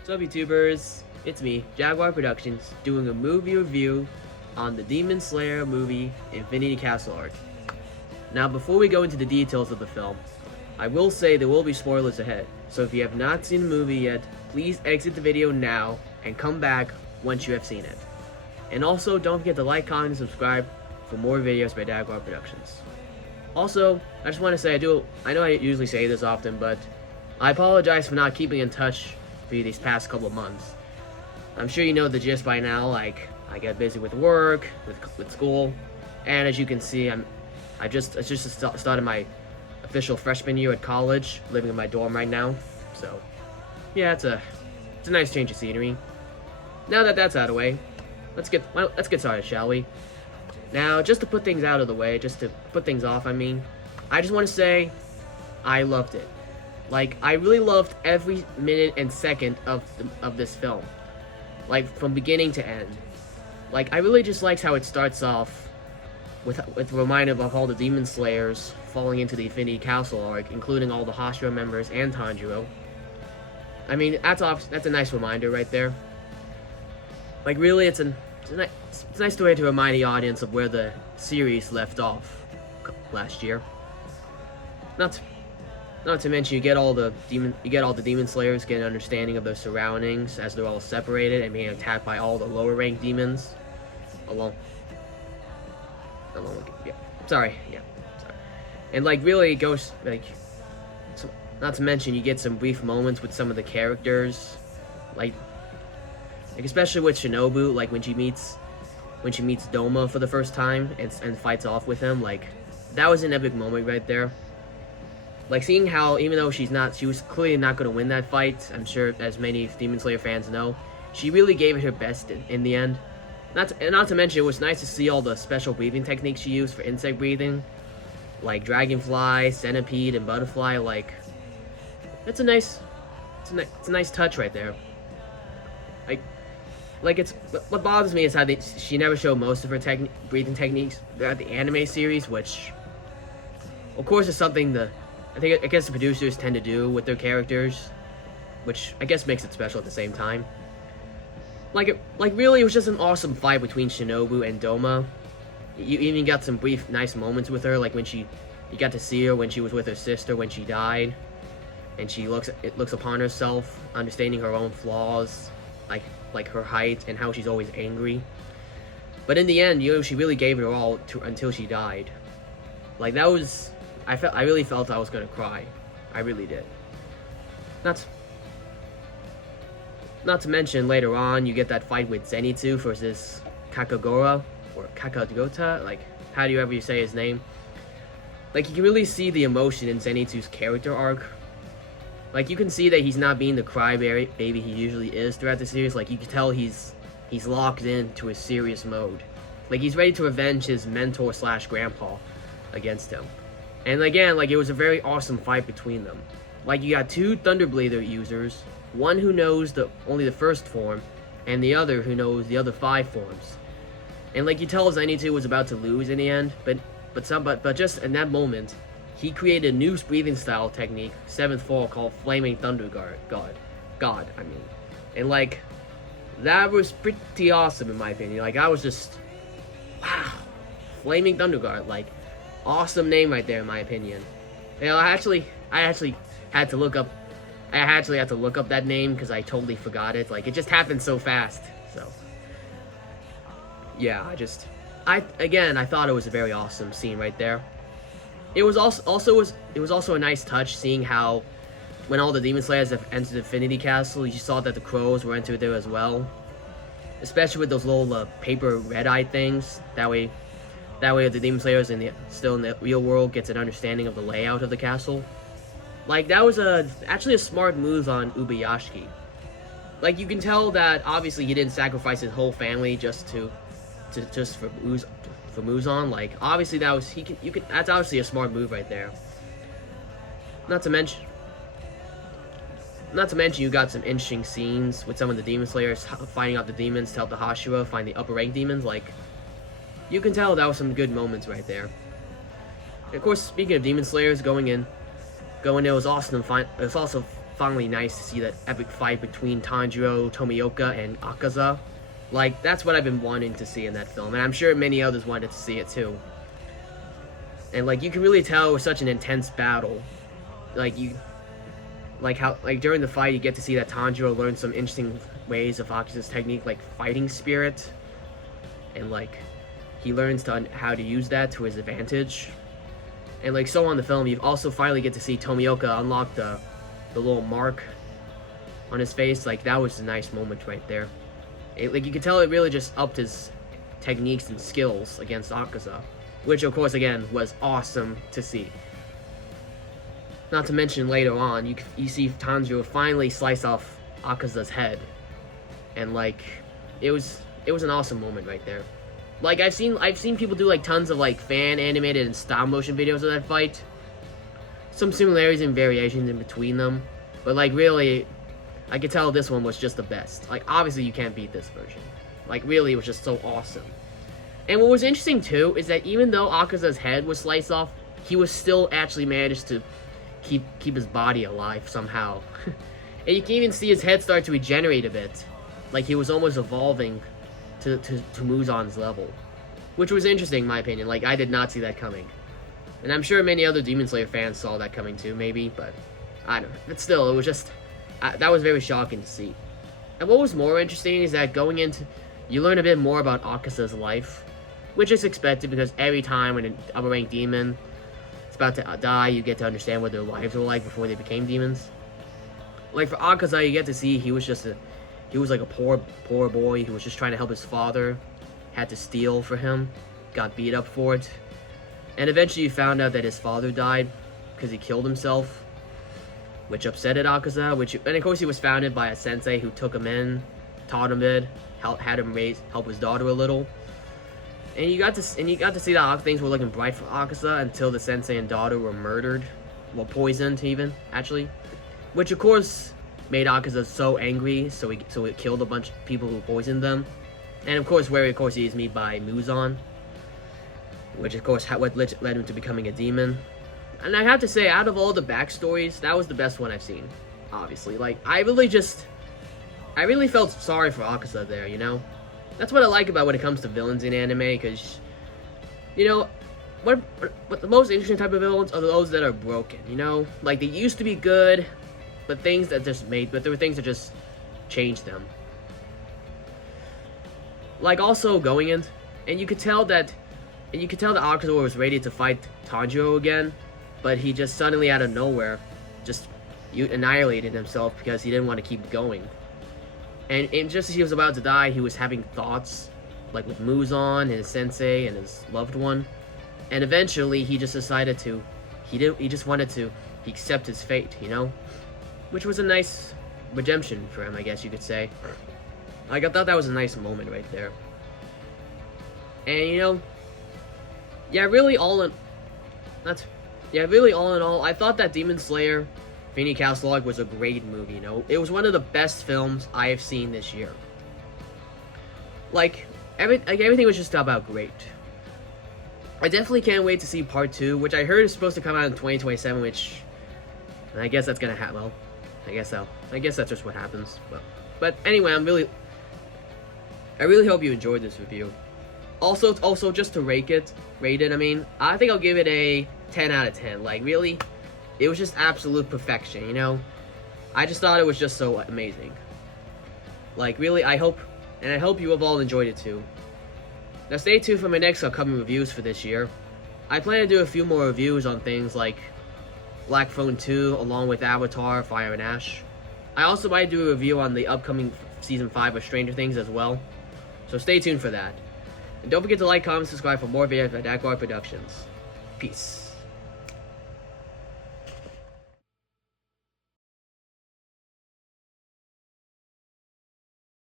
What's up, YouTubers? It's me, Jaguar Productions, doing a movie review on the Demon Slayer movie Infinity Castle arc. Now, before we go into the details of the film, I will say there will be spoilers ahead, so if you have not seen the movie yet, please exit the video now and come back once you have seen it. And also, don't forget to like, comment, and subscribe for more videos by Jaguar Productions. Also, I just want to say I know I usually say this often, but I apologize for not keeping in touch for you these past couple of months. I'm sure you know the gist by now, like, I get busy with work, with school, and as you can see, I just started my official freshman year at college, living in my dorm right now, so, yeah, it's a nice change of scenery. Now that that's out of the way, let's get started, shall we? Now, just to put things out of the way, just to put things off, I just want to say, I loved it. Like, I really loved every minute and second of this film. Like, from beginning to end. Like, I really just liked how it starts off with a reminder of all the Demon Slayers falling into the Infinity Castle arc, including all the Hashira members and Tanjiro. I mean, that's a nice reminder right there. Like, really, it's a nice way to remind the audience of where the series left off last year. Not to mention, you get all the Demon Slayers get an understanding of their surroundings as they're all separated and being attacked by all the lower ranked demons. Sorry. And like, really, it goes like. Not to mention, you get some brief moments with some of the characters, like especially with Shinobu, like when she meets Doma for the first time and fights off with him. Like, that was an epic moment right there. Like, seeing how, even though she was clearly not going to win that fight, I'm sure, as many Demon Slayer fans know, she really gave it her best in the end. Not to mention, it was nice to see all the special breathing techniques she used for insect breathing, like dragonfly, centipede, and butterfly. Like, it's a nice touch right there. What bothers me is how she never showed most of her breathing techniques throughout the anime series, which, of course, is something I guess the producers tend to do with their characters, which I guess makes it special at the same time. Really, it was just an awesome fight between Shinobu and Doma. You even got some brief, nice moments with her, like when you got to see her when she was with her sister when she died, and she looks upon herself, understanding her own flaws, like her height and how she's always angry. But in the end, she really gave it her all until she died. Like, that was. I really felt I was gonna cry. I really did. Not to mention, later on, you get that fight with Zenitsu versus Kakagora, or Kakagota, like, how do you ever say his name? Like, you can really see the emotion in Zenitsu's character arc. Like, you can see that he's not being the crybaby he usually is throughout the series. Like, you can tell he's locked into a serious mode. Like, he's ready to avenge his mentor/grandpa against him. And again, like, it was a very awesome fight between them. Like, you got two Thunderblader users, one who knows only the first form, and the other who knows the other 5 forms. And like, you tell Zenitsu was about to lose in the end, but just in that moment, he created a new breathing style technique, 7th form, called Flaming Thunder God. And like, that was pretty awesome in my opinion. Like, I was just, wow, Flaming Thunder God, like, awesome name right there in my opinion. You know, I actually had to look up that name because I totally forgot it. Like, it just happened so fast. So yeah, I thought it was a very awesome scene right there. It was also a nice touch seeing how when all the Demon Slayers have entered Infinity Castle, you saw that the crows were entered there as well. Especially with those little paper red-eye things. That way the Demon Slayers still in the real world gets an understanding of the layout of the castle. Like, that was actually a smart move on Ubuyashiki. Like, you can tell that obviously he didn't sacrifice his whole family just for Muzan. Like, obviously that's obviously a smart move right there. Not to mention you got some interesting scenes with some of the Demon Slayers fighting out the demons to help the Hashira find the upper rank demons. Like, you can tell that was some good moments right there. And of course, speaking of Demon Slayers, going in, it was awesome. It was also finally nice to see that epic fight between Tanjiro, Tomioka, and Akaza. Like, that's what I've been wanting to see in that film, and I'm sure many others wanted to see it too. And like, you can really tell it was such an intense battle. Like during the fight, you get to see that Tanjiro learned some interesting ways of Akaza's technique, like fighting spirit, and like he learns how to use that to his advantage. And like, so on the film, you also finally get to see Tomioka unlock the little mark on his face. Like, that was a nice moment right there. Like, you could tell it really just upped his techniques and skills against Akaza, which of course again was awesome to see. Not to mention later on, you see Tanjiro finally slice off Akaza's head, and like, it was an awesome moment right there. Like, I've seen people do like tons of like fan animated and stop motion videos of that fight. Some similarities and variations in between them, but like, really, I could tell this one was just the best. Like, obviously you can't beat this version. Like, really, it was just so awesome. And what was interesting too is that even though Akaza's head was sliced off, he was still actually managed to keep his body alive somehow. And you can even see his head start to regenerate a bit, like he was almost evolving to Muzan's level, which was interesting in my opinion. Like, I did not see that coming, and I'm sure many other Demon Slayer fans saw that coming too, maybe, but I don't know. But still, it was just that was very shocking to see. And what was more interesting is that going into, you learn a bit more about Akaza's life, which is expected because every time when an upper rank demon is about to die, you get to understand what their lives were like before they became demons. Like, for Akaza, you get to see he was like a poor boy who was just trying to help his father, had to steal for him, got beat up for it, and eventually you found out that his father died because he killed himself, which upset Akaza, and of course he was founded by a sensei who took him in, taught him it, had him help his daughter a little. And you got to see that things were looking bright for Akaza until the sensei and daughter were murdered, well, poisoned even, actually. Which of course made Akaza so angry, so it killed a bunch of people who poisoned them. And of course, he is made by Muzan, which of course what led him to becoming a demon. And I have to say, out of all the backstories, that was the best one I've seen, obviously. Like, I really felt sorry for Akaza there, you know? That's what I like about when it comes to villains in anime, because, you know, what the most interesting type of villains are those that are broken, you know? Like, they used to be good, but there were things that just changed them. Like, also going in, and you could tell that Akaza was ready to fight Tanjiro again, but he just suddenly out of nowhere just annihilated himself because he didn't want to keep going. And just as he was about to die, he was having thoughts, like with Muzan and his sensei and his loved one. And eventually, he just decided he accept his fate, you know? Which was a nice redemption for him, I guess you could say. Like, I thought that was a nice moment right there. And, you know, really all in all, I thought that Demon Slayer Infinity Castle Log was a great movie, you know? It was one of the best films I have seen this year. Like, everything was just about great. I definitely can't wait to see part 2, which I heard is supposed to come out in 2027, which I guess that's gonna happen. Well, I guess so. I guess that's just what happens. But anyway, I really hope you enjoyed this review. Also, just to rate it, I mean, I think I'll give it a 10 out of 10. Like, really, it was just absolute perfection, you know? I just thought it was just so amazing. Like, really, I hope you have all enjoyed it too. Now, stay tuned for my next upcoming reviews for this year. I plan to do a few more reviews on things like Black Phone 2, along with Avatar, Fire and Ash. I also might do a review on the upcoming Season 5 of Stranger Things as well. So stay tuned for that. And don't forget to like, comment, subscribe for more videos by Jaguar Productions. Peace.